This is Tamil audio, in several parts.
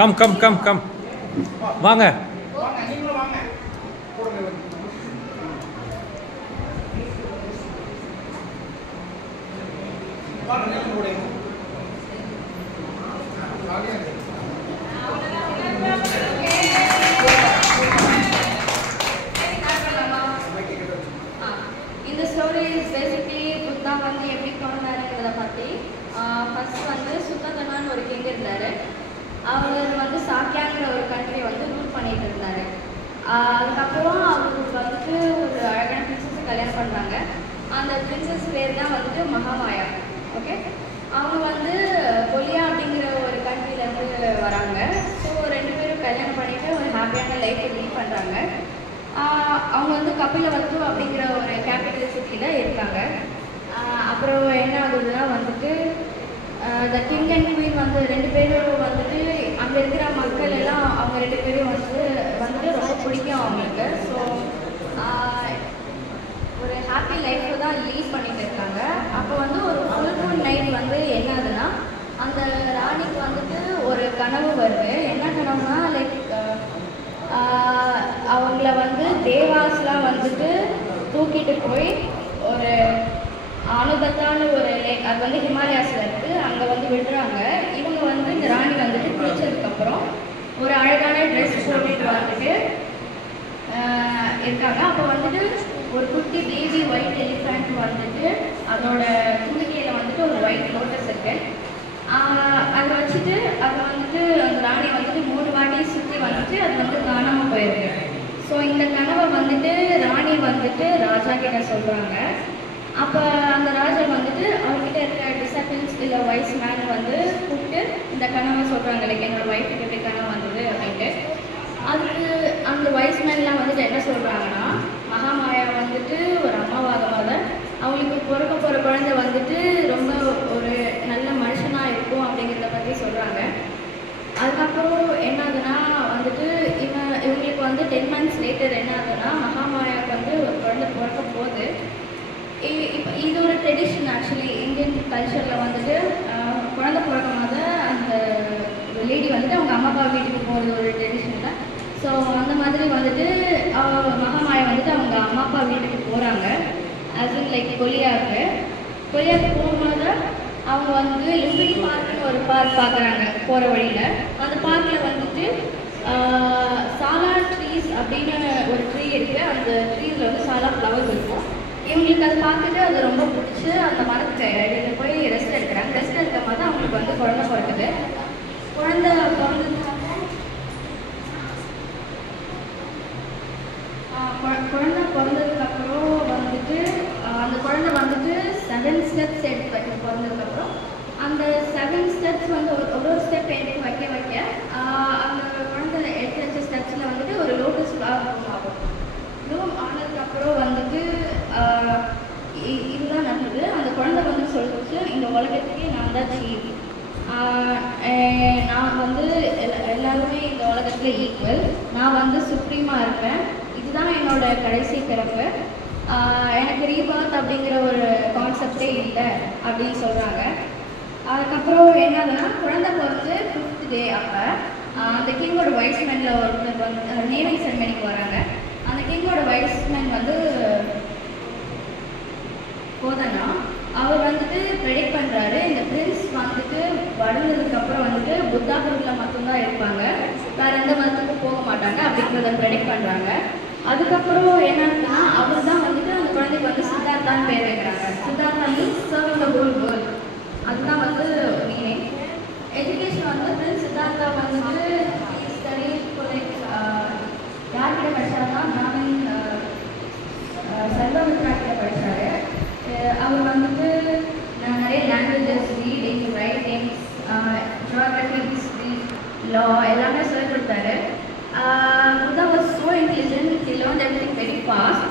கம் கம் கம் கம் வாங்க. இந்த ஸ்டோரி இஸ் பேசிக்கலி புத்தா வந்து எப்படி பிறந்தாருங்கிறத பற்றி. ஃபர்ஸ்ட் வந்து சுத்ததனான்னு ஒரு கிங் இருந்தார். அவர் வந்து சாக்கியாங்கிற ஒரு கண்ட்ரியை வந்து ரூல் பண்ணிட்டு இருந்தார். அதுக்கப்புறம் அவருக்கு வந்துட்டு ஒரு அழகான பிரின்சஸை கல்யாணம் பண்ணுறாங்க. அந்த பிரின்சஸ் பேர் தான் வந்துட்டு மகாமாயா. ஓகே, அவங்க வந்து கொலியா அப்படிங்கிற ஒரு கண்ட்ரிலேருந்து வராங்க. ஸோ ரெண்டு பேரும் கல்யாணம் பண்ணிட்டு ஒரு ஹாப்பியான லைஃப்பை லீட் பண்ணுறாங்க. அவங்க வந்து கபிலவஸ்து அப்படிங்கிற ஒரு கேபிட்டல் சிட்டியில் இருக்காங்க. அப்புறம் என்ன ஆகுதுன்னா வந்துட்டு த கிங் அண்ட் குவீன் வந்து ரெண்டு பேரும் வந்துட்டு அங்கே இருக்கிற மக்கள் எல்லாம் அவங்க ரெண்டு பேரும் வந்துட்டு ரொம்ப பிடிக்கும் அவங்களுக்கு. ஸோ ஒரு ஹாப்பி லைஃப்பை தான் லீட் பண்ணிட்டு இருக்காங்க. அப்போ வந்து ஒரு ஃபுல் மூன் நைட் வந்து என்ன ஆகுதுன்னா அந்த ராணிக்கு வந்துட்டு ஒரு கனவு வருது. என்ன கனவுனா லைக் அவங்கள வந்து தேவாஸ்லாம் வந்துட்டு தூக்கிட்டு போய் ஒரு அனுபத்தான ஒரு லேக், அது வந்து ஹிமாலயாஸில் இருக்குது, அங்கே வந்து விடுறாங்க. இவங்க வந்து இந்த ராணி வந்துட்டு குளிச்சதுக்கப்புறம் ஒரு அழகான ட்ரெஸ் போட்டுட்டு வந்துட்டு இருக்காங்க. அப்போ வந்துட்டு ஒரு குட்டி பேபி ஒயிட் எலிஃபண்ட் வந்துட்டு அதோட தும்பிக்கையில் வந்துட்டு ஒரு ஒயிட் லோட்டஸ் இருக்கு. அதை வச்சுட்டு அதை வந்துட்டு அந்த ராணி வந்துட்டு 3 வாட்டி சுற்றி வந்துட்டு அது வந்து காணாமல் போயிருக்கு. ஸோ இந்த கனவை வந்துட்டு ராணி வந்துட்டு ராஜா கிட்ட சொல்கிறாங்க. அப்போ அந்த ராஜா வந்துட்டு அவர்கிட்ட இருக்கிற டிசபிள்ஸ் இல்லை வைஸ் மேன் வந்து கூப்பிட்டு இந்த கனவை சொல்கிறாங்க, லைக் என்னோட ஒய்ஃபுக்கு எப்படி கனவு வந்தது அப்படின்ட்டு. அதுக்கு அந்த வைஸ் மேன்லாம் வந்துட்டு என்ன சொல்கிறாங்கன்னா, மகாமாயா வந்துட்டு ஒரு அம்மாவாக அவங்களுக்கு பிறக்க போகிற குழந்தை வந்துட்டு ரொம்ப ஒரு நல்ல மனுஷனாக இருக்கும் அப்படிங்கிறத பற்றி சொல்கிறாங்க. அதுக்கப்புறம் என்ன ஆகுதுன்னா வந்துட்டு இவங்களுக்கு வந்து 10 months லேட்டர் என்ன ஆகுதுன்னா மகாமாயாவுக்கு வந்து ஒரு குழந்தை பிறக்க போகுது. இப்போ இது ஒரு ட்ரெடிஷன். ஆக்சுவலி இந்தியன் கல்ச்சரில் வந்துட்டு குழந்தை பிறக்கும் போது அந்த லேடி வந்துட்டு அவங்க அம்மா அப்பா வீட்டுக்கு போகிறது ஒரு ட்ரெடிஷன் தான். ஸோ அந்த மாதிரி வந்துட்டு மகாமாயா வந்துட்டு அவங்க அம்மா அப்பா வீட்டுக்கு போகிறாங்க. அது லைக் கொலியாவுக்கு போகும்போது அவங்க வந்து லிம்பினி பார்க்குன்னு ஒரு பார்க் பார்க்குறாங்க போகிற வழியில். அந்த பார்க்கில் வந்துட்டு சாலா ட்ரீஸ் அப்படின்னு ஒரு ட்ரீ இருக்குது. அந்த ட்ரீஸில் வந்து சாலா ஃப்ளவர்ஸ் இருக்கும். இவங்களுக்கு அதை பார்த்துட்டு அது ரொம்ப பிடிச்சி அந்த மரத்துக்கு இடையில போய் ரெஸ்ட் எடுக்கிறாங்க. ரெஸ்ட் எடுக்கும் போது அவங்களுக்கு வந்து குழந்தை பிறக்குது. குழந்தை பிறந்ததுக்கப்புறம் வந்துட்டு அந்த குழந்தை வந்துட்டு 7 steps எடுத்து வைக்க பிறந்ததுக்கப்புறம் அந்த 7 steps வந்து ஒரு ஸ்டெப் எடுத்து வைக்க அந்த குழந்தை எடுத்து வச்ச ஸ்டெப்ஸில் வந்துட்டு ஒரு லோட்டஸ் ஃப்ளவர் ஆகும். ப்ளூம் ஆனதுக்கப்புறம் வந்துட்டு இதுதான் நடந்தது. அந்த குழந்தை வந்து சொல்லிச்சு, இந்த உலகத்துக்கே நான் தான் சீஃப், நான் வந்து எல்லாருமே இந்த உலகத்தில் ஈக்குவல், நான் வந்து சுப்ரீமாக இருப்பேன், இதுதான் என்னோட கடைசி பிறப்பு, எனக்கு ரீபர்த் அப்படிங்கிற ஒரு கான்செப்டே இல்லை அப்படின்னு சொல்கிறாங்க. அதுக்கப்புறம் என்னதுன்னா குழந்தை பிறந்து 5th day அப்போ அந்த கிங்கோட வைஸ்மேனில் ஒருத்தர் வந்து நேமிங் செரமனிக்கு வராங்க. அந்த கிங்கோட வைஸ்மேன் வந்து போதனா அவர் வந்துட்டு ப்ரெடிக்ட் பண்ணுறாரு, இந்த பிரின்ஸ் வந்துட்டு வளர்ந்ததுக்கப்புறம் வந்துட்டு புத்தாபூரில் மட்டும்தான் இருப்பாங்க, வேறு எந்த மதத்துக்கும் போக மாட்டாங்க அப்படிங்கிறத ப்ரெடிக்ட் பண்ணுறாங்க. அதுக்கப்புறம் என்னன்னா அவர் தான் வந்துட்டு அந்த குழந்தைக்கு வந்து சித்தார்த்தான்னு பேர் வைக்கிறாங்க. Siddhartha means serving the whole world, அதுதான் வந்து மீனிங். எஜுகேஷன் வந்து பிரின்ஸ் சித்தார்த்தா வந்துட்டு ஸ்டடி லைக் யார்கிட்ட படித்தாருன்னா நாமின் சர்வமித்ரா கிட்ட படித்தார். அவர் வந்துட்டு நிறைய languages, reading, writings, geography, history, law எல்லாமே சொல்லிக் கொடுத்தாரு. Buddha was so intelligent, he learned everything very fast.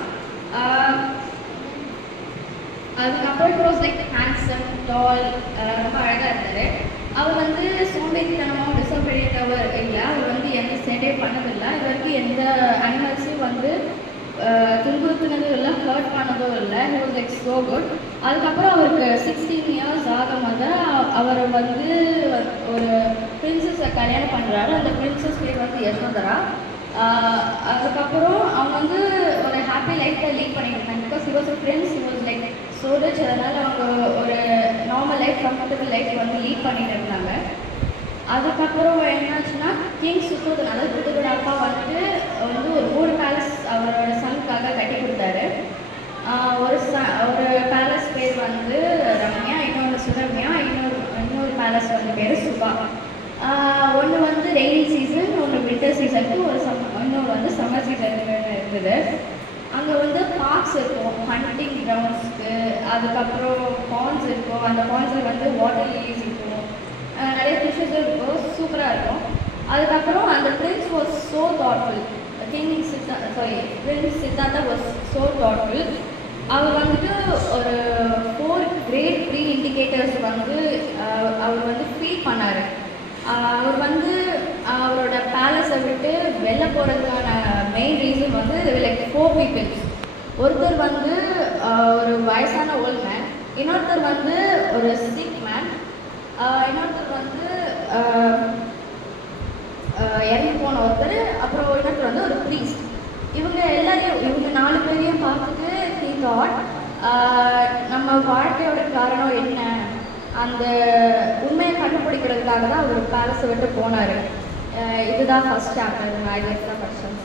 அதுக்கப்புறம் he was like handsome, tall, ரொம்ப அழகாக இருந்தார். அவர் வந்து சோம்பேறித்தனமாக டிசோபீடியன்ட்டாக இல்லை, அவர் வந்து எந்த சேட்டே பண்ணதில்லை, இது வரைக்கும் எந்த அனிமல்ஸையும் வந்து துன்புறுத்தினதும் இல்லை, ஹர்ட் பண்ணதும் பண்ணதும் இல்லை. He was like so good. அதுக்கப்புறம் அவருக்கு 16 இயர்ஸ் ஆகும்போது அவர் வந்து ஒரு பிரின்சஸை கல்யாணம் பண்ணுறாரு. அந்த பிரின்சஸ் பேர் வந்து யசோதரா. அதுக்கப்புறம் அவங்க வந்து ஒரு ஹாப்பி லைஃப் தான் லீட் பண்ணிட்டு இருந்தாங்க. Because he was a Prince, he was like so rich. அதனால் அவங்க ஒரு நார்மல் லைஃப், கம்ஃபர்டபுள் லைஃப் வந்து லீட் பண்ணிட்டு இருந்தாங்க. அதுக்கப்புறம் என்னாச்சுன்னா கிங் சுத்தோதன், அதாவது புத்தரோட அப்பா வந்து ஒரு 3 பேலஸ் அவரோட சனுக்காக கட்டி கொடுத்தாரு. ஒரு பேலஸ் பேர் வந்து ரம்யா, இன்னொரு சுரம்யா, இன்னொரு பேலஸ் வந்து பேர் சுபா. ஒன்று வந்து ரெய்னி சீசன், ஒன்று வின்டர் சீசனுக்கு, இன்னொரு வந்து சம்மர் சீசனுக்கு இருந்தது. அங்கே வந்து பார்க்ஸ் இருக்கும், ஹண்டிங் கிரவுண்ட்ஸ்க்கு. அதுக்கப்புறம் பாண்ட்ஸ் இருக்கும், அந்த பாண்ட்ஸில் வந்து வாட்டர் லிலிஸ் இருக்கும், நிறைய ஃபிஷஸ் இருக்கும், சூப்பராக இருக்கும். அதுக்கப்புறம் அந்த prince was so thoughtful. Prince Siddhartha was so thoughtful. அவர் வந்துட்டு ஒரு 4 கிரேட் ப்ரீ இண்டிகேட்டர்ஸ் வந்து அவர் வந்து ஃபீல் பண்ணார். அவர் வந்து அவரோட பேலஸை விட்டு வெளில போகிறதுக்கான மெயின் ரீசன் வந்து லைக் 4 பீப்புள்ஸ். ஒருத்தர் வந்து ஒரு வயசான ஓல்ட் மேன், இன்னொருத்தர் வந்து ஒரு சிக் மேன், இன்னொருத்தர் வந்து இறங்கி போன ஒருத்தர், அப்புறம் இன்னொருத்தர் வந்து ஒரு ப்ரீஸ்ட். இவங்க 4 பேரையும் பார்த்துட்டு he thought நம்ம வாழ்க்கையோட காரணம் என்ன, அந்த உண்மையை கண்டுபிடிக்கிறதுக்காக தான் அவர் பேலஸை விட்டு போனார். இதுதான் ஃபர்ஸ்ட் சாப்டர். நான் இதை தான் படித்தேன்.